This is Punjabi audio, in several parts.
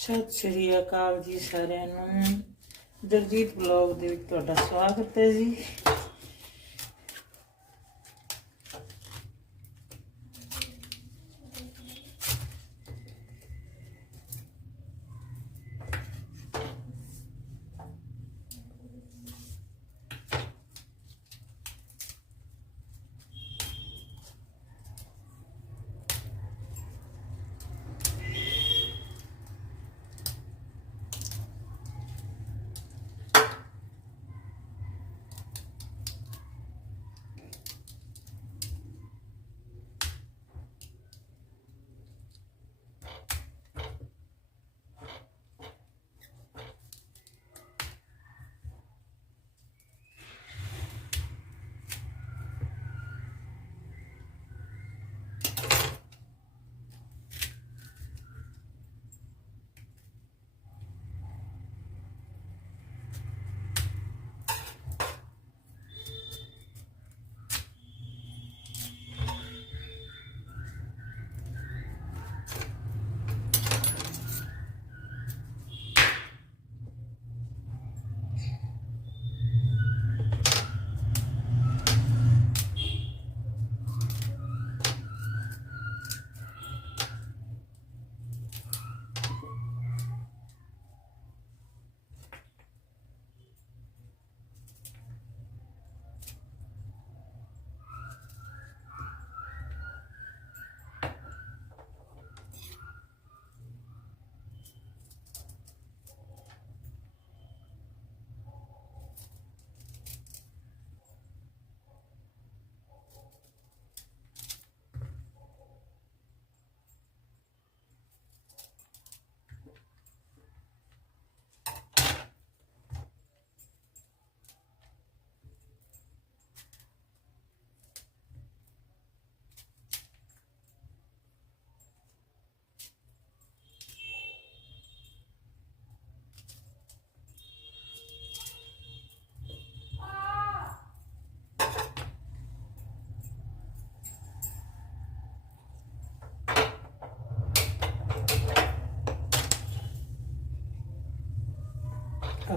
ਸਤਿ ਸ਼੍ਰੀ ਅਕਾਲ ਜੀ ਸਾਰਿਆਂ ਨੂੰ। ਜਗਜੀਤ ਬਲੌਗ ਦੇ ਵਿੱਚ ਤੁਹਾਡਾ ਸਵਾਗਤ ਹੈ ਜੀ।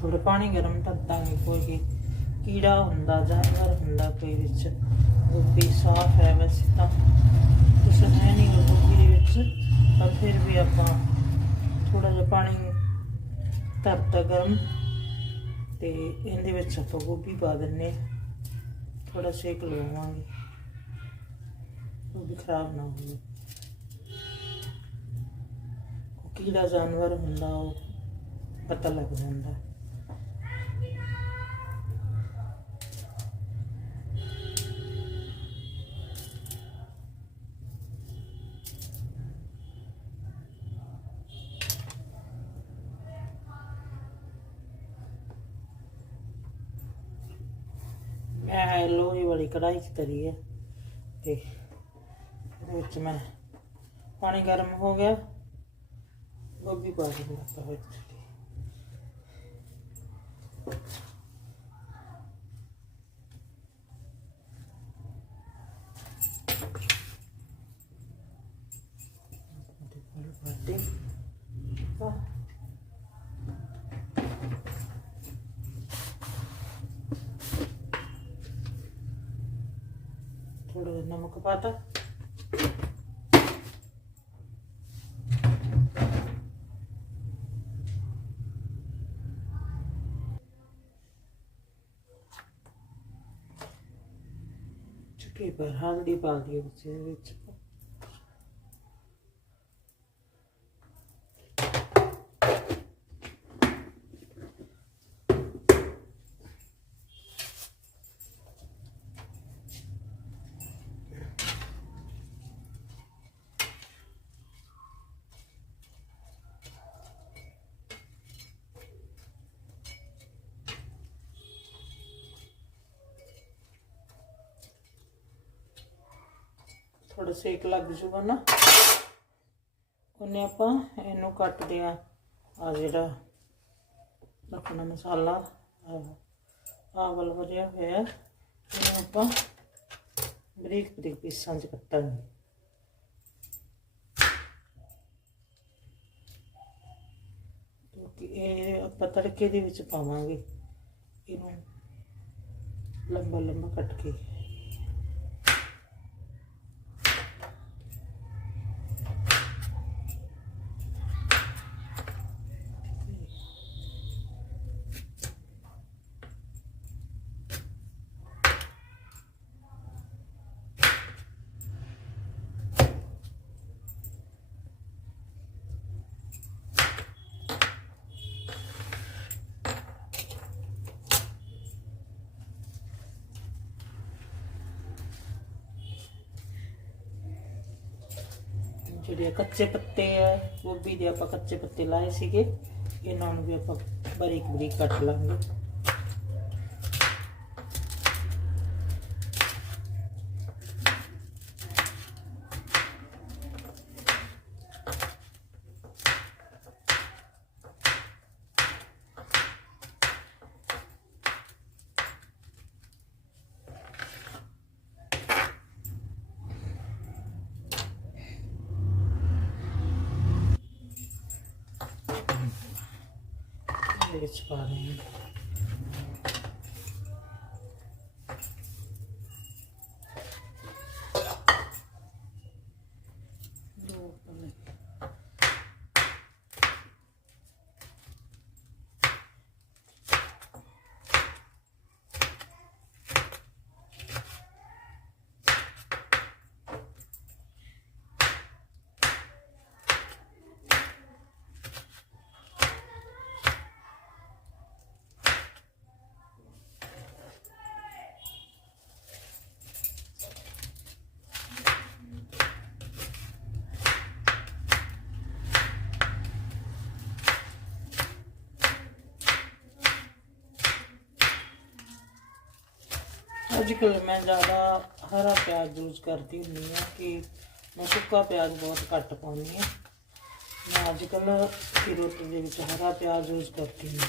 ਥੋੜਾ ਪਾਣੀ ਗਰਮ ਧੱਦਾਂਗੇ ਕੋਈ ਕੀੜਾ ਹੁੰਦਾ, ਜਾਨਵਰ ਹੁੰਦਾ ਕੋਈ ਵਿੱਚ ਗੋਭੀ ਸਾਫ਼ ਹੈ ਵੈਸੇ ਤਾਂ। ਕੁਛ ਹੈ ਨਹੀਂ ਗੋਭੀ ਦੇ ਵਿੱਚ ਪਰ ਫਿਰ ਵੀ ਆਪਾਂ ਥੋੜਾ ਜਿਹਾ ਪਾਣੀ ਧਰਤਾ ਗਰਮ। ਤੇ ਇਹਦੇ ਵਿੱਚ ਆਪਾਂ ਗੋਭੀ ਪਾ ਦਿੰਨੇ ਥੋੜਾ ਸੇਕ ਲਵਾਵਾਂਗੇ ਉਹ ਵੀ ਖਰਾਬ ਨਾ ਹੋਵੇ। ਕੀੜਾ, ਜਾਨਵਰ ਹੁੰਦਾ, ਉਹ ਪਤਾ ਲੱਗ ਜਾਂਦਾ। ਕੜਾਈ 'ਚ ਤਰੀ ਹੈ ਤੇ ਇਹਦੇ ਵਿੱਚ ਮੈਂ ਪਾਣੀ ਗਰਮ ਹੋ ਗਿਆ। ਗੋਭੀ ਪਾ ਦਿੰਦਾ ਵਿੱਚ ਥੋੜਾ ਨਮਕ ਪਾਤਾ ਚੁੱਕੀ ਪਰ ਹਲਦੀ ਪਾ ਦਿਓ ਵਿੱਚ ਥੋੜਾ ਸੇਕ ਲੱਗ ਜੂਗਾ ਨਾ। ਉਹਨੇ ਆਪਾਂ ਇਹਨੂੰ ਕੱਟਦੇ ਆ ਆ ਜਿਹੜਾ ਰੱਖਣਾ ਮਸਾਲਾ ਆ ਵਾਲਾ ਵਰਿਆ ਹੋਇਆ। ਇਹਨੂੰ ਆਪਾਂ ਬਰੀਕ ਬਰੀਕ ਪੀਸਾਂ 'ਚ ਕੱਟਾਂਗੇ। ਕਿਉਂਕਿ ਇਹ ਆਪਾਂ ਤੜਕੇ ਦੇ ਵਿੱਚ ਪਾਵਾਂਗੇ। ਇਹਨੂੰ ਲੰਬਾ ਲੰਬਾ ਕੱਟ ਕੇ। ਜਿਹੜੇ ਕੱਚੇ ਪੱਤੇ ਆ, ਗੋਭੀ ਦੇ ਆਪਾਂ ਕੱਚੇ ਪੱਤੇ ਲਾਏ ਸੀਗੇ, ਇਹਨਾਂ ਨੂੰ ਵੀ ਆਪਾਂ ਬਰੀਕ ਬਰੀਕ ਕੱਟ ਲਾਂਗੇ। ਇਹਦੇ ਵਿੱਚ ਪਾ ਦੇਂਗੇ ਦੋ ਪਲੇ ਅੱਜ ਕੱਲ੍ਹ ਮੈਂ ਜ਼ਿਆਦਾ ਹਰਾ ਪਿਆਜ਼ ਯੂਜ਼ ਕਰਦੀ ਹੁੰਦੀ ਹਾਂ ਕਿ ਮੈਂ ਸੁੱਕਾ ਪਿਆਜ਼ ਬਹੁਤ ਘੱਟ ਪਾਉਂਦੀ ਹਾਂ। ਮੈਂ ਅੱਜ ਕੱਲ੍ਹ ਦੀ ਰੋਟੀ ਦੇ ਵਿੱਚ ਹਰਾ ਪਿਆਜ਼ ਯੂਜ਼ ਕਰਦੀ ਹਾਂ।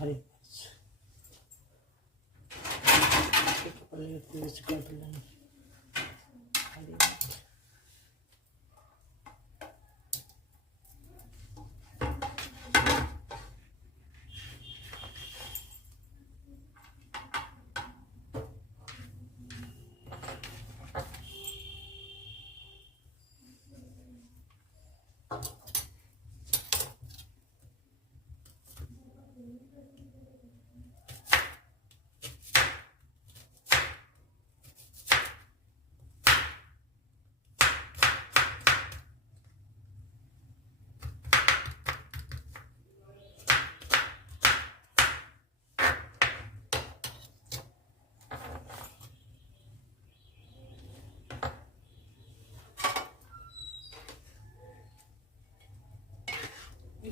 Hayır. Kapıları yapıyoruz. Kapıları.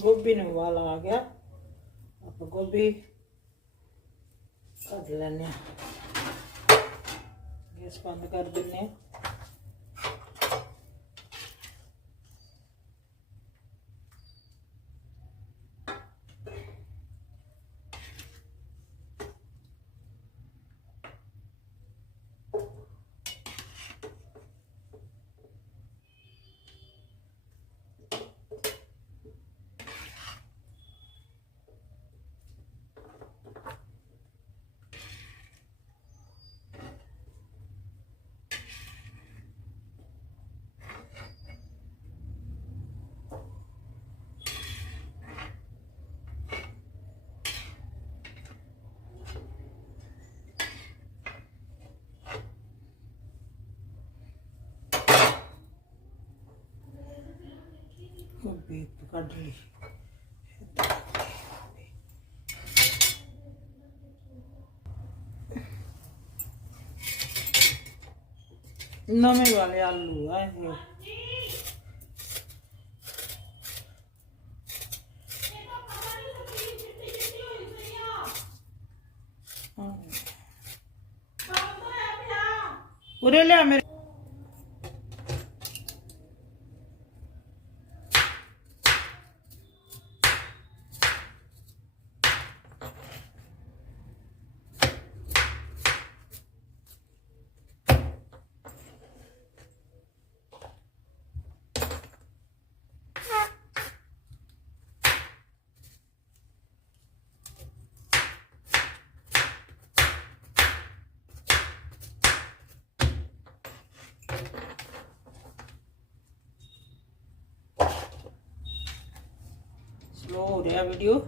ਗੋਭੀ ਨੂੰ ਵਾਲਾ ਆ ਗਿਆ। ਆਪਾਂ ਗੋਭੀ ਕੱਢ ਲੈਣੇ ਆ ਗੈਸ ਬੰਦ ਕਰ ਦਿੰਨੇ ਆ ਗੋਭੀ ਕੱਢ ਲਈ। ਨਵੇਂ ਵਾਲੇ ਆਲੂ ਆ ਇਹ ਸਲੋ ਹੋ ਰਿਹਾ ਵੀਡੀਓ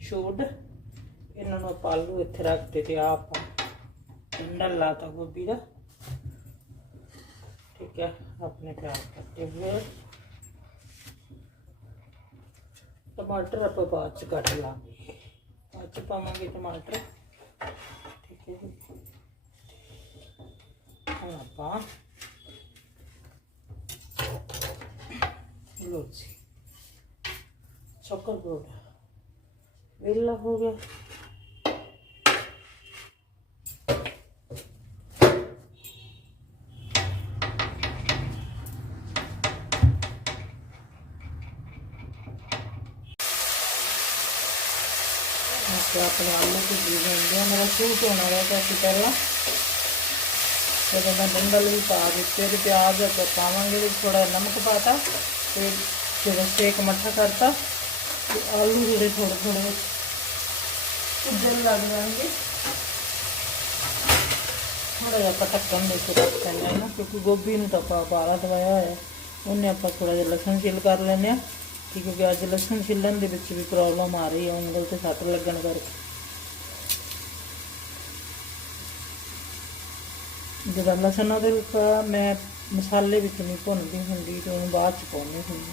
ਸ਼ੂਟ ਇਹਨਾਂ ਨੂੰ ਆਪਾਂ ਆਲੂ ਇੱਥੇ ਰੱਖਦੇ ਤੇ ਆਪ ਡੰਡਲ ਲਾਤਾ ਗੋਭੀ ਦਾ। ਠੀਕ ਹੈ, ਆਪਣੇ ਪਿਆਰ ਕੱਟੇ ਹੋਏ। ਟਮਾਟਰ ਆਪਾਂ ਬਾਅਦ ਚ ਕੱਟ ਲਾਂਗੇ। ਬਾਅਦ ਚ ਪਾਵਾਂਗੇ ਟਮਾਟਰ। ਠੀਕ ਹੈ ਜੀ। ਹੁਣ ਆਪਾਂ ਲੋ ਜੀ ਚੋਕਰ ਬੋਰਡ ਵੇਲਾ ਹੋ ਗਿਆ ਤੇ ਆਪਣੇ ਆਲੂ ਨੂੰ ਜੀ ਜਾਂਦੇ ਆ ਮੇਰਾ ਸ਼ੂਟ ਹੋਣਾ ਹੈ ਕਾਫੀ ਜਦੋਂ ਮੈਂ ਡੰਡਲ ਵੀ ਪਾ ਦਿੱਤੇ ਤੇ ਪਿਆਜ਼ ਪਾਵਾਂਗੇ ਥੋੜਾ ਨਮਕ ਪਾਤਾ ਤੇ ਫਿਰ ਸੇਕ ਮੱਠਾ ਕਰਤਾ ਤੇ ਆਲੂ ਜਿਹੜੇ ਥੋੜੇ ਥੋੜੇ ਉੱਜਣ ਲੱਗ ਜਾਣਗੇ। ਥੋੜਾ ਜਿਹਾ ਆਪਾਂ ਢੱਕਣ ਦੇ ਕੇ ਰੱਖ ਲੈਂਦੇ ਨਾ, ਕਿਉਂਕਿ ਗੋਭੀ ਨੂੰ ਤਾਂ ਆਪਾਂ ਬਾਲਾ ਦਵਾਇਆ ਹੋਇਆ ਉਹਨੇ ਆਪਾਂ ਥੋੜਾ ਜਿਹਾ ਲਸਣ ਛਿੱਲ ਕਰ ਲੈਂਦੇ ਆ ਠੀਕ ਹੈ ਕਿ ਅੱਜ ਲਸਣ ਛਿੱਲਣ ਦੇ ਵਿੱਚ ਵੀ ਪ੍ਰੋਬਲਮ ਆ ਰਹੀ ਹੈ ਉਂਗਲ ਤੇ ਸੱਟ ਲੱਗਣ ਕਰਕੇ। ਜਦੋਂ ਲਸਣ ਉਹਦੇ ਵਿੱਚ, ਮੈਂ ਮਸਾਲੇ ਵਿੱਚ ਨਹੀਂ ਭੁੰਨਦੀ ਹੁੰਦੀ, ਤੇ ਉਹਨੂੰ ਬਾਅਦ ਚ ਪਾਉਂਦੀ ਹੁੰਦੀ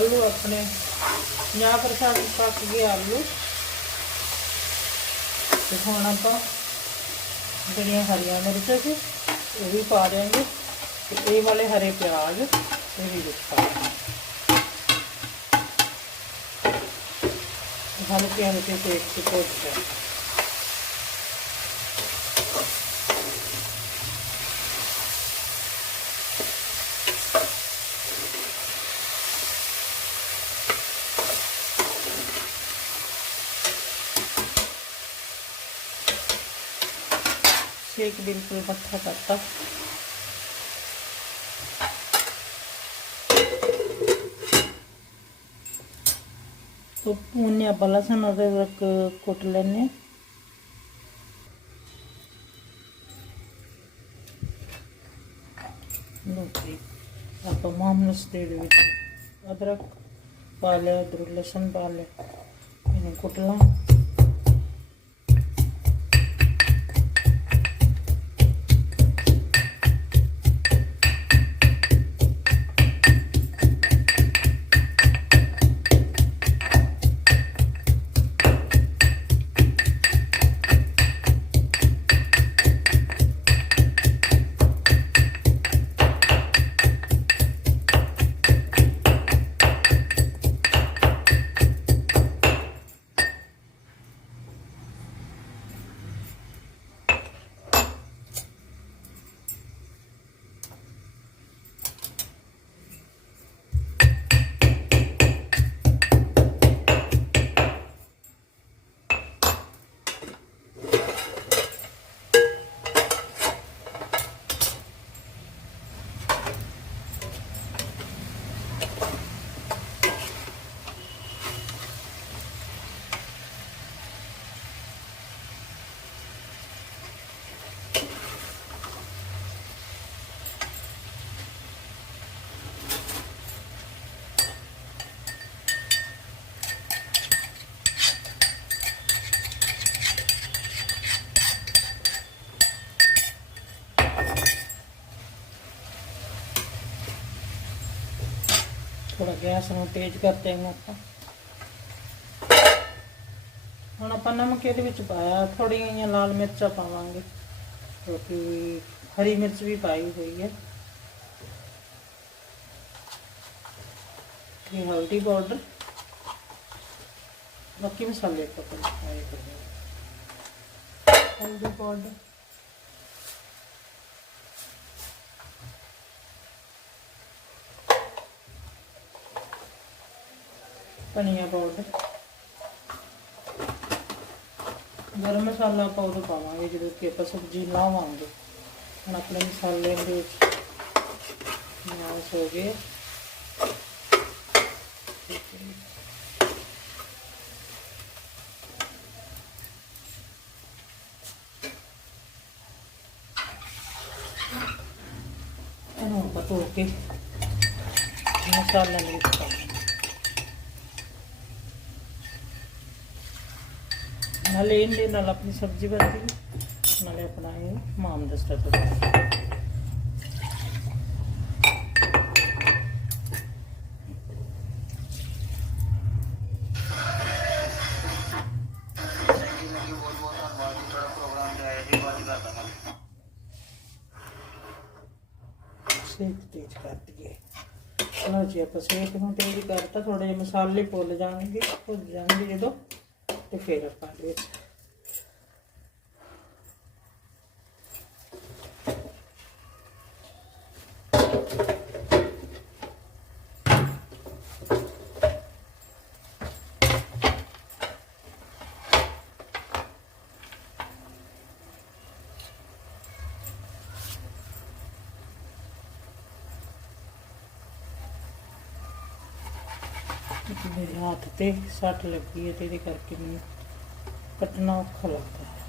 ਆਲੂ ਆਪਣੇ 50% ਪੱਕ ਗਏ ਆਲੂ। ਤੇ ਹੁਣ ਆਪਾਂ ਜਿਹੜੀਆਂ ਹਰੀਆਂ ਮਿਰਚਾਂ ਸੀ, ਉਹ ਵੀ ਪਾ ਦੇਵਾਂਗੇ ਤੇ ਇਹ ਵਾਲੇ ਹਰੇ ਪਿਆਜ਼, ਇਹ ਵੀ ਵਿੱਚ ਪਾ ਹਲਕੇ ਹਲਕੇ ਸੇਕ ਤੇ ਭੁੱਜ ਜਾਣ ਸੇਕ ਬਿਲਕੁਲ ਮੱਠਾ ਕਰਤਾ तो ਉਹਨੇ ਆਪਾਂ ਲਸਣ ਅਦਰਕ ਕੁੱਟ ਲੈਣੇ ਲੋਕੀ ਆਪਾਂ ਮਾਮਲਸ ਦੇ ਵਿੱਚ ਅਦਰਕ ਪਾ ਲਿਆ, ਅਦਰਕ, ਲਸਣ ਪਾ ਲਿਆ, ਇਹਨੂੰ ਕੁੱਟ ਨੂੰ ਤੇਜ਼ ਕਰਦੇ ਹਾਂ ਆਪਾਂ। ਹੁਣ ਆਪਾਂ ਨਮਕ ਇਹਦੇ ਵਿੱਚ ਪਾਇਆ ਥੋੜੀਆਂ ਜਿਹੀਆਂ ਲਾਲ ਮਿਰਚਾਂ ਪਾਵਾਂਗੇ। ਕਿਉਂਕਿ ਹਰੀ ਮਿਰਚ ਵੀ ਪਾਈ ਹੋਈ ਹੈ। ਇਹ ਹਲਦੀ ਪਾਊਡਰ ਬਾਕੀ ਮਸਾਲੇ ਆਪਾਂ ਪਾਏ ਕਰਦੇ ਹਾਂ ਹਲਦੀ ਪਾਊਡਰ ਧਨੀਆ ਪਾਊਡਰ ਗਰਮ ਮਸਾਲਾ ਪਾਊਡਰ ਪਾਵਾਂਗੇ, ਜਦੋਂ ਕਿ ਆਪਾਂ ਸਬਜ਼ੀ ਲਾਵਾਂਗੇ। ਹੁਣ ਆਪਣੇ ਮਸਾਲੇ ਦੇ ਵਿੱਚ ਮਾਸ ਹੋ ਗਏ। ਇਹਨੂੰ ਆਪਾਂ ਧੋ ਕੇ ਮਸਾਲਾ ਨਹੀਂ ਨਾਲੇ ਇਹਦੇ ਨਾਲ ਆਪਣੀ ਸਬਜ਼ੀ ਬਣਦੀ ਨਾਲੇ ਆਪਣਾ ਇਹ ਮਾਮ ਦਸਤਾ ਤੋਂ ਸੇਕ ਤੇਜ਼ ਕਰ ਦਈਏ। ਚਲੋ ਜੀ, ਆਪਾਂ ਸੇਕ ਨੂੰ ਤੇਜ਼ ਕਰਤਾ ਥੋੜੇ ਜਿਹੇ ਮਸਾਲੇ ਭੁੱਲ ਜਾਣਗੇ ਭੁੱਲ ਜਾਣਗੇ ਜਦੋਂ। ਤੇ ਫਿਰ ਆਪਾਂ ਮੇਰੇ ਹੱਥ ਤੇ ਸੱਟ ਲੱਗੀ ਹੈ ਤੇ ਇਹਦੇ ਕਰਕੇ ਮੈਨੂੰ ਕੱਟਣਾ ਔਖਾ ਲੱਗਦਾ ਹੈ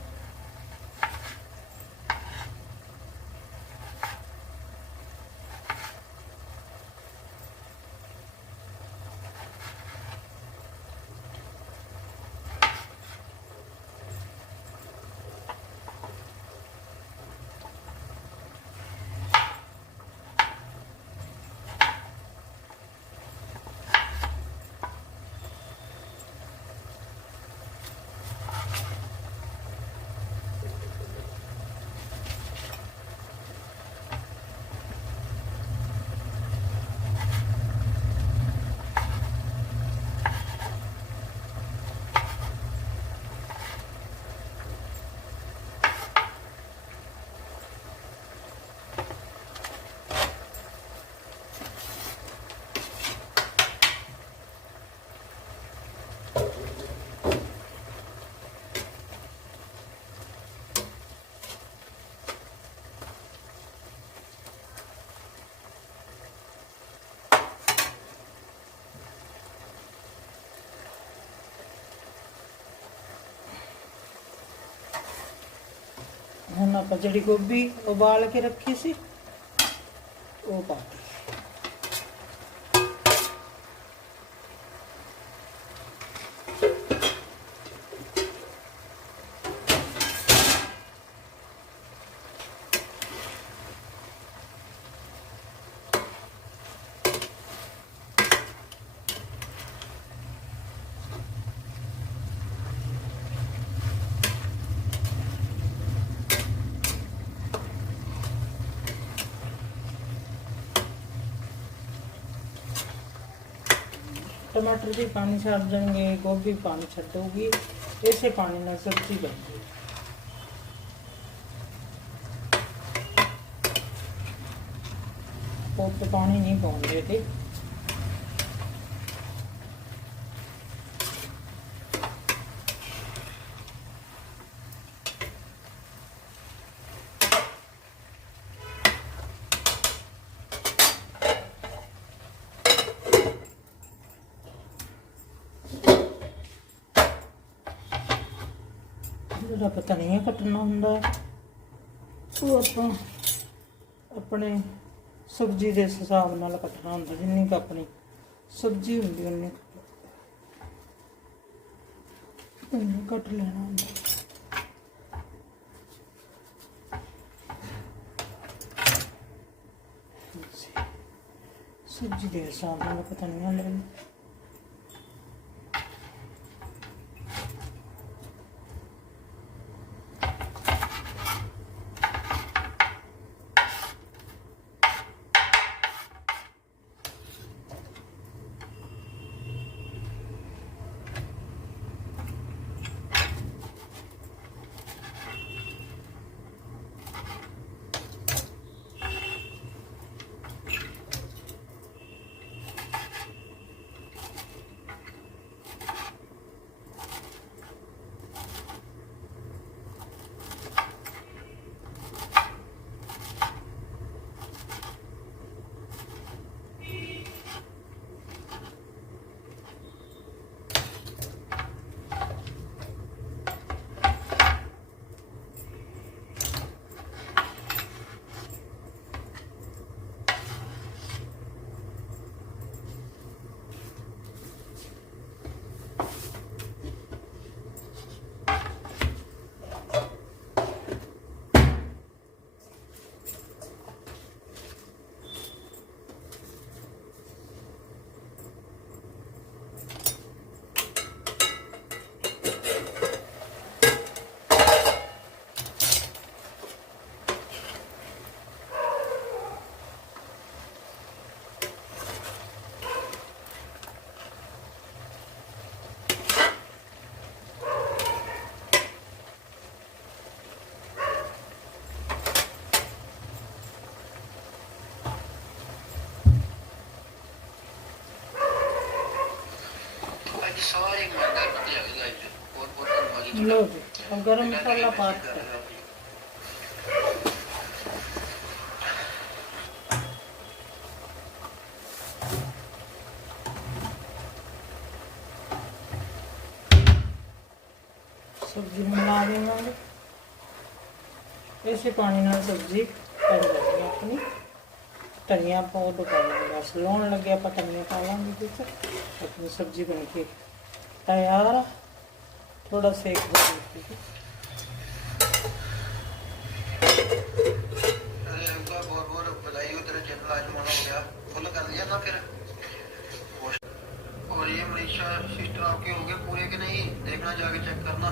ਹੁਣ ਆਪਾਂ ਜਿਹੜੀ ਗੋਭੀ ਉਬਾਲ ਕੇ ਰੱਖੀ ਸੀ ਉਹ ਪਾ ਦਿੱਤੀ। ਟਮਾਟਰ ਵੀ ਪਾਣੀ ਛੱਡ ਦੇਣਗੇ, ਗੋਭੀ ਪਾਣੀ ਛੱਡੂਗੀ, ਇਸੇ ਪਾਣੀ ਨਾਲ ਸਬਜ਼ੀ ਬਣਦੀ ਗਈ ਬਹੁਤ ਪਾਣੀ ਨਹੀਂ ਪਾਉਂਦੇ ਤੇ। ਜਿਹੜਾ ਕੱਟਣਾ ਹੁੰਦਾ ਉਹ ਆਪਾਂ ਆਪਣੇ ਸਬਜ਼ੀ ਦੇ ਹਿਸਾਬ ਨਾਲ ਕੱਟਣਾ ਹੁੰਦਾ, ਜਿੰਨੀ ਕੁ ਆਪਣੀ ਸਬਜ਼ੀ ਹੁੰਦੀ, ਉਨੀ ਉਹਨੂੰ ਕੱਟ ਲੈਣਾ। ਹੁੰਦਾ। ਸਬਜ਼ੀ ਦੇ ਹਿਸਾਬ ਨਾਲ ਪਤਾ ਨਹੀਂ ਹੁੰਦਾ लो जी अब गरम मसाला पात कर ਸਬਜ਼ੀ ਨੂੰ ਮਿਲਾ ਦੇਵਾਂਗੇ ਇਸੇ ਪਾਣੀ ਨਾਲ ਸਬਜ਼ੀ ਬਣ ਜਾਣੀ ਆਪਣੀ ਧਨੀਆ ਪਾਉਡਰ ਪਾਵਾਂਗੇ ਬਸ ਲਾਉਣ ਲੱਗੇ ਆਪਾਂ ਧਨੀਆ ਪਾ ਲਾਂਗੇ ਵਿੱਚ ਆਪਣੀ ਸਬਜ਼ੀ ਬਣ ਕੇ तैयार थोड़ा सेक और ये मनीषा सिस्टर आपके होंगे पूरे के नहीं देखना जाके चेक करना